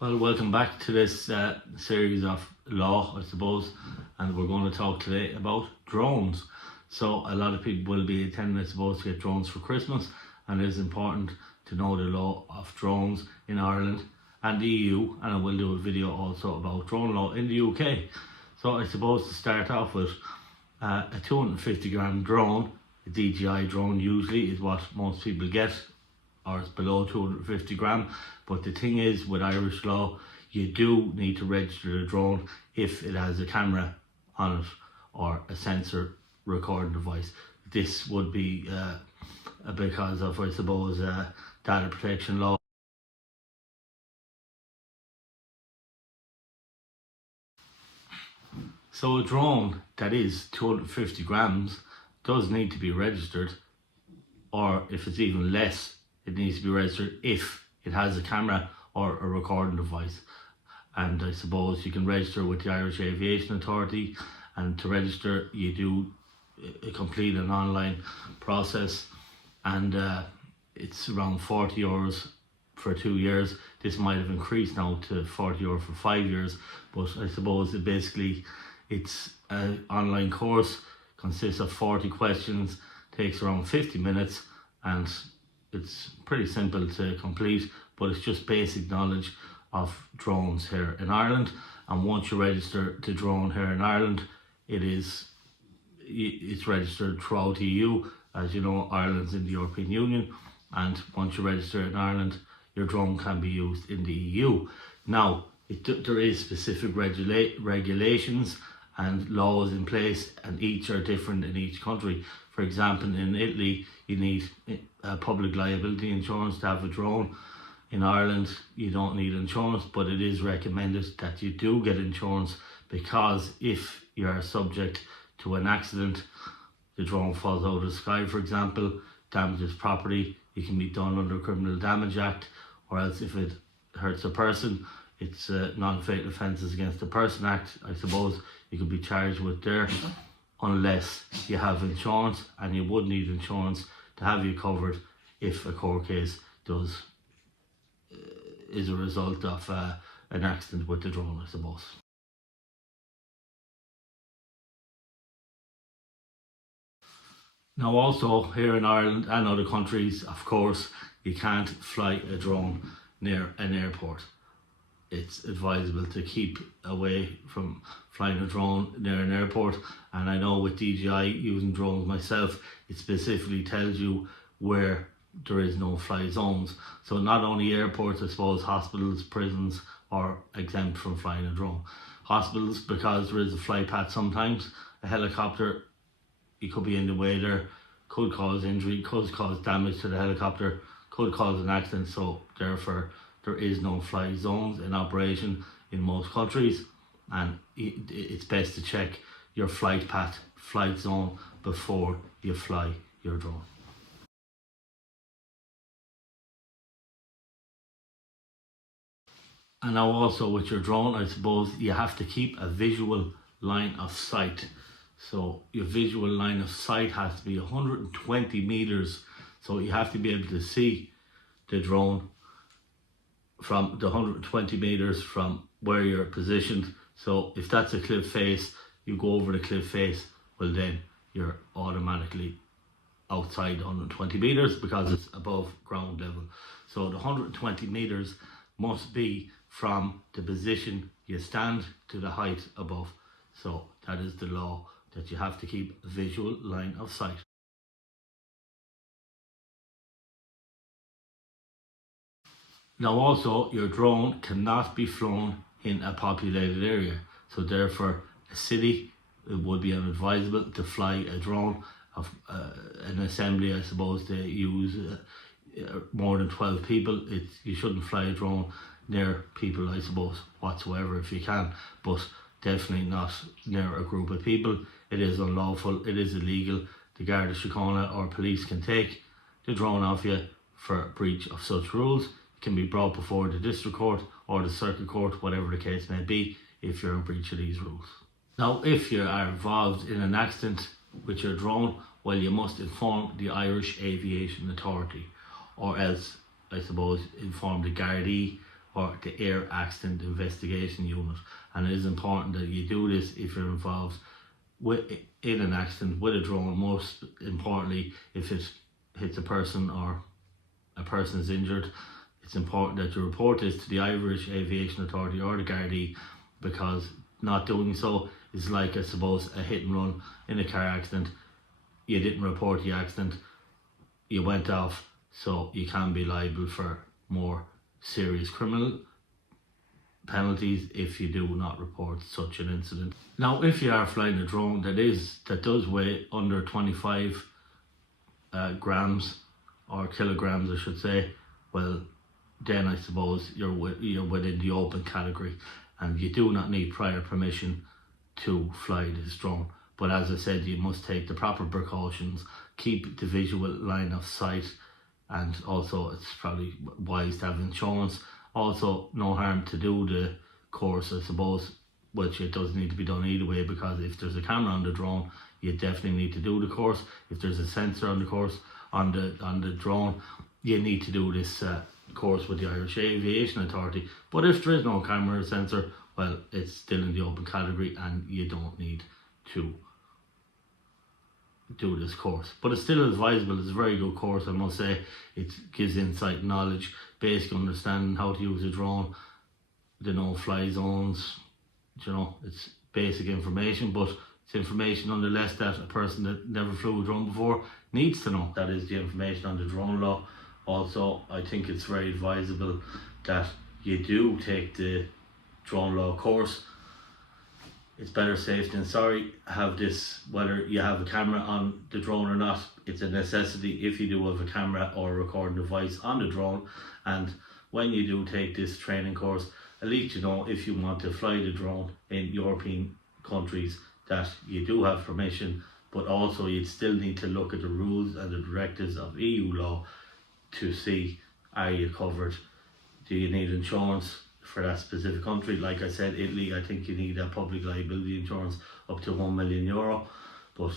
Well, welcome back to this series of law, I suppose, and we're going to talk today about drones. So, a lot of people will be intending, I suppose, to get drones for Christmas, and it is important to know the law of drones in Ireland and the EU, and I will do a video also about drone law in the UK. So, I suppose to start off with, a 250 gram drone, a DJI drone usually is what most people get, or it's below 250 gram. But the thing is, with Irish law, you do need to register the drone if it has a camera on it or a sensor recording device. This would be because of, I suppose, data protection law. So a drone that is 250 grams does need to be registered, or if it's even less, it needs to be registered if it has a camera or a recording device. And I suppose you can register with the Irish Aviation Authority, and to register you do complete an online process, and it's around €40 for 2 years. This might have increased now to €40 for 5 years, but I suppose it's an online course, consists of 40 questions, takes around 50 minutes, and it's pretty simple to complete, but it's just basic knowledge of drones here in Ireland. And once you register the drone here in Ireland, it's registered throughout the EU. As you know, Ireland's in the European Union, and once you register in Ireland, your drone can be used in the EU. Now, there is specific regulations and laws in place, and each are different in each country. For example, in Italy, you need public liability insurance to have a drone. In Ireland, you don't need insurance, but it is recommended that you do get insurance, because if you are subject to an accident, the drone falls out of the sky, for example, damages property, you can be done under Criminal Damage Act, or else if it hurts a person, it's non-fatal offences against the Person Act, I suppose you could be charged with there, unless you have insurance, and you would need insurance to have you covered if a court case is a result of an accident with the drone, I suppose. Now also, here in Ireland and other countries, of course, you can't fly a drone near an airport. It's advisable to keep away from flying a drone near an airport. And I know with DJI using drones myself, it specifically tells you where there is no fly zones. So not only airports, I suppose hospitals, prisons are exempt from flying a drone. Hospitals, because there is a fly path sometimes, a helicopter, you could be in the way there, could cause injury, could cause damage to the helicopter, could cause an accident. So therefore, there is no fly zones in operation in most countries, and it's best to check your flight path, flight zone before you fly your drone. And now also with your drone, I suppose you have to keep a visual line of sight. So your visual line of sight has to be 120 meters. So you have to be able to see the drone from the 120 meters from where you're positioned. So if that's a cliff face, you go over the cliff face, well then you're automatically outside 120 meters because it's above ground level. So the 120 meters must be from the position you stand to the height above. So that is the law, that you have to keep a visual line of sight. Now also, your drone cannot be flown in a populated area. So therefore, a city, it would be unadvisable to fly a drone of an assembly, I suppose, they use more than 12 people. You shouldn't fly a drone near people, I suppose, whatsoever, if you can, but definitely not near a group of people. It is unlawful, it is illegal. The Garda Síochána or police can take the drone off you for breach of such rules. It can be brought before the district court or the circuit court, whatever the case may be, if you're in breach of these rules. Now, if you are involved in an accident with your drone, well, you must inform the Irish Aviation Authority, or else, I suppose, inform the Gardaí or the Air Accident Investigation Unit. And it is important that you do this if you're involved in an accident with a drone. Most importantly, if it hits a person or a person is injured, it's important that you report this to the Irish Aviation Authority or the Gardaí, because not doing so is like, I suppose, a hit and run in a car accident. You didn't report the accident, you went off, so you can be liable for more serious criminal penalties if you do not report such an incident. Now, if you are flying a drone that does weigh under 25 grams or kilograms, I should say, well, then I suppose you're within the open category, and you do not need prior permission to fly this drone. But as I said, you must take the proper precautions, keep the visual line of sight, and also it's probably wise to have insurance. Also, no harm to do the course, I suppose, which it does need to be done either way, because if there's a camera on the drone, you definitely need to do the course. If there's a sensor on the course on the drone, you need to do this course with the Irish Aviation Authority. But if there is no camera or sensor, well, it's still in the open category and you don't need to do this course. But it's still advisable. It's a very good course, I must say. It gives insight, knowledge, basic understanding how to use a drone, the no-fly zones. It's basic information, but it's information nonetheless that a person that never flew a drone before needs to know. That is the information on the drone law. Also, I think it's very advisable that you do take the drone law course. It's better safe than sorry. Have this, whether you have a camera on the drone or not, it's a necessity if you do have a camera or a recording device on the drone. And when you do take this training course, at least you know, if you want to fly the drone in European countries, that you do have permission, but also you'd still need to look at the rules and the directives of EU law to see, are you covered? Do you need insurance for that specific country? Like I said, Italy, I think you need a public liability insurance up to €1 million, but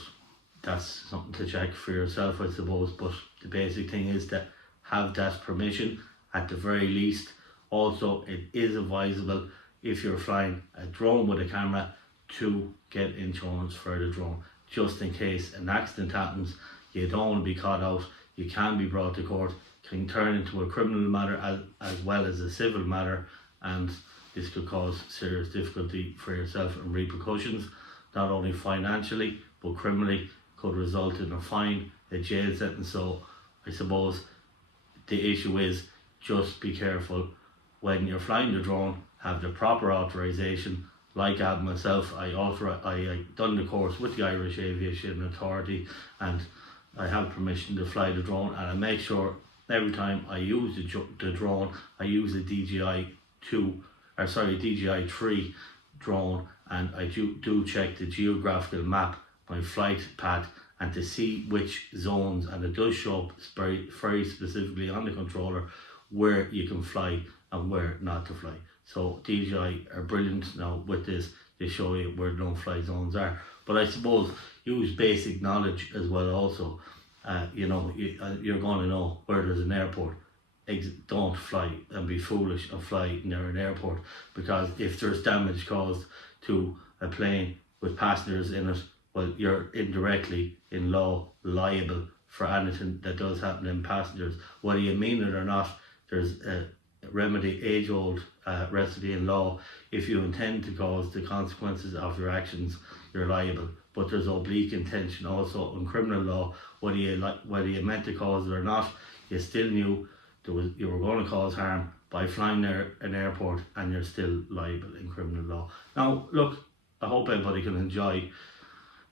that's something to check for yourself, I suppose. But the basic thing is to have that permission at the very least. Also, it is advisable, if you're flying a drone with a camera, to get insurance for the drone, just in case an accident happens. You don't want to be caught out. You can be brought to court, can turn into a criminal matter as well as a civil matter, and this could cause serious difficulty for yourself and repercussions, not only financially but criminally. Could result in a fine, a jail sentence. So I suppose the issue is, just be careful when you're flying the drone. Have the proper authorization. Like I have myself, I done the course with the Irish Aviation Authority, and I have permission to fly the drone, and I make sure every time I use the drone, I use a DJI 3 drone, and I do check the geographical map, my flight path, and to see which zones, and it does show up very, very specifically on the controller where you can fly and where not to fly. So DJI are brilliant now with this. They show you where no-fly zones are. But I suppose use basic knowledge as well also. You're going to know where there's an airport. Don't fly and be foolish and fly near an airport, because if there's damage caused to a plane with passengers in it, well, you're indirectly in law liable for anything that does happen in passengers. Whether you mean it or not, there's a remedy, age-old recipe in law. If you intend to cause the consequences of your actions, you're liable. But there's oblique intention also in criminal law. Whether you meant to cause it or not, you still knew you were going to cause harm by flying near an airport, and you're still liable in criminal law. Now, look, I hope everybody can enjoy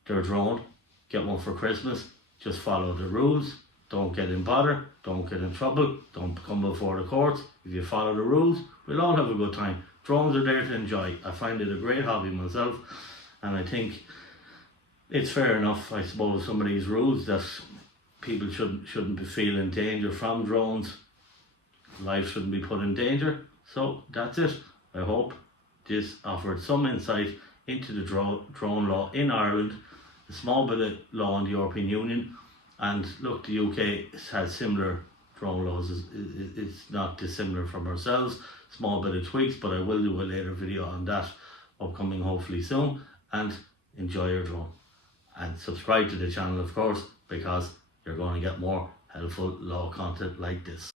their drone. Get one for Christmas. Just follow the rules. Don't get in bother. Don't get in trouble. Don't come before the courts. If you follow the rules, we'll all have a good time. Drones are there to enjoy. I find it a great hobby myself, and I think it's fair enough, I suppose, some of these rules, that people shouldn't be feeling danger from drones. Life shouldn't be put in danger. So that's it. I hope this offered some insight into the drone law in Ireland, a small bit of law in the European Union. And look, the UK has similar drone laws. It's not dissimilar from ourselves. small bit of tweaks, but I will do a later video on that upcoming hopefully soon. And enjoy your drone, and subscribe to the channel of course, because you're going to get more helpful law content like this.